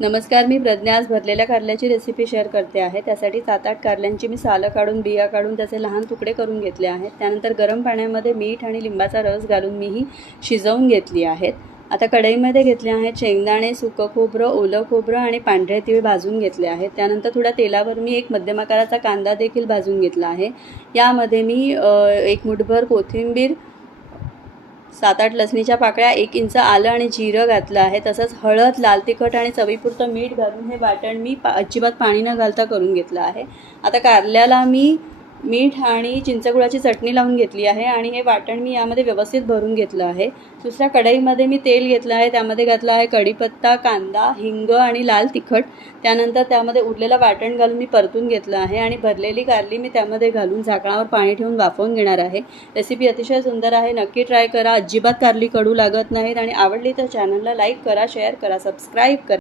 नमस्कार, मी प्रज्ञा आज भरलेल्या कारल्याची रेसिपी शेअर करते आहे। त्यासाठी 7-8 कारल्यांची मी सालं काढून बिया काढून त्याचे लहान तुकडे करून घेतले आहेत। त्यानंतर गरम पाण्यामध्ये मीठ आणि लिंबाचा रस घालून मी ही शिजवून घेतली आहेत। आता कढईमध्ये घेतले आहेत शेंगदाणे, सुकं खोबरं, ओलं खोबरं आणि पांढरे तीळ भाजून घेतले आहेत। त्यानंतर थोड्या तेलावर मी एक मध्यम आकाराचा कांदा देखील भाजून घेतला आहे। यामध्ये मी 1 मुठभर कोथिंबीर, 7-8 लसणीच्या पाकळ्या, 1 इंच आलं आणि जिरं घातलं आहे। तसंच हळद, लाल तिखट आणि चवीपुरतं मीठ घालून हे वाटण मी अजिबात पाणी न घालता करून घेतलं आहे। आता कारल्याला मी मीठ आणि चिंचगुळाची चटणी लावून घेतली आहे आणि हे वाटण मी यामध्ये व्यवस्थित भरून घेतलं आहे। दुसऱ्या कढईमध्ये मी तेल घेतलं आहे, त्यामध्ये घातला आहे कढीपत्ता, कांदा, हिंग आणि लाल तिखट। त्यानंतर त्यामध्ये उरलेलं वाटण घालून मी परतून घेतलं आहे आणि भरलेली कारली मी त्यामध्ये घालून झाकणावर पाणी ठेवून वाफवून घेणार आहे। रेसिपी अतिशय सुंदर आहे, नक्की ट्राय करा। अजिबात कारली कडू लागत नाहीत आणि आवडली तर चॅनलला लाईक करा, शेअर करा, सबस्क्राईब करा।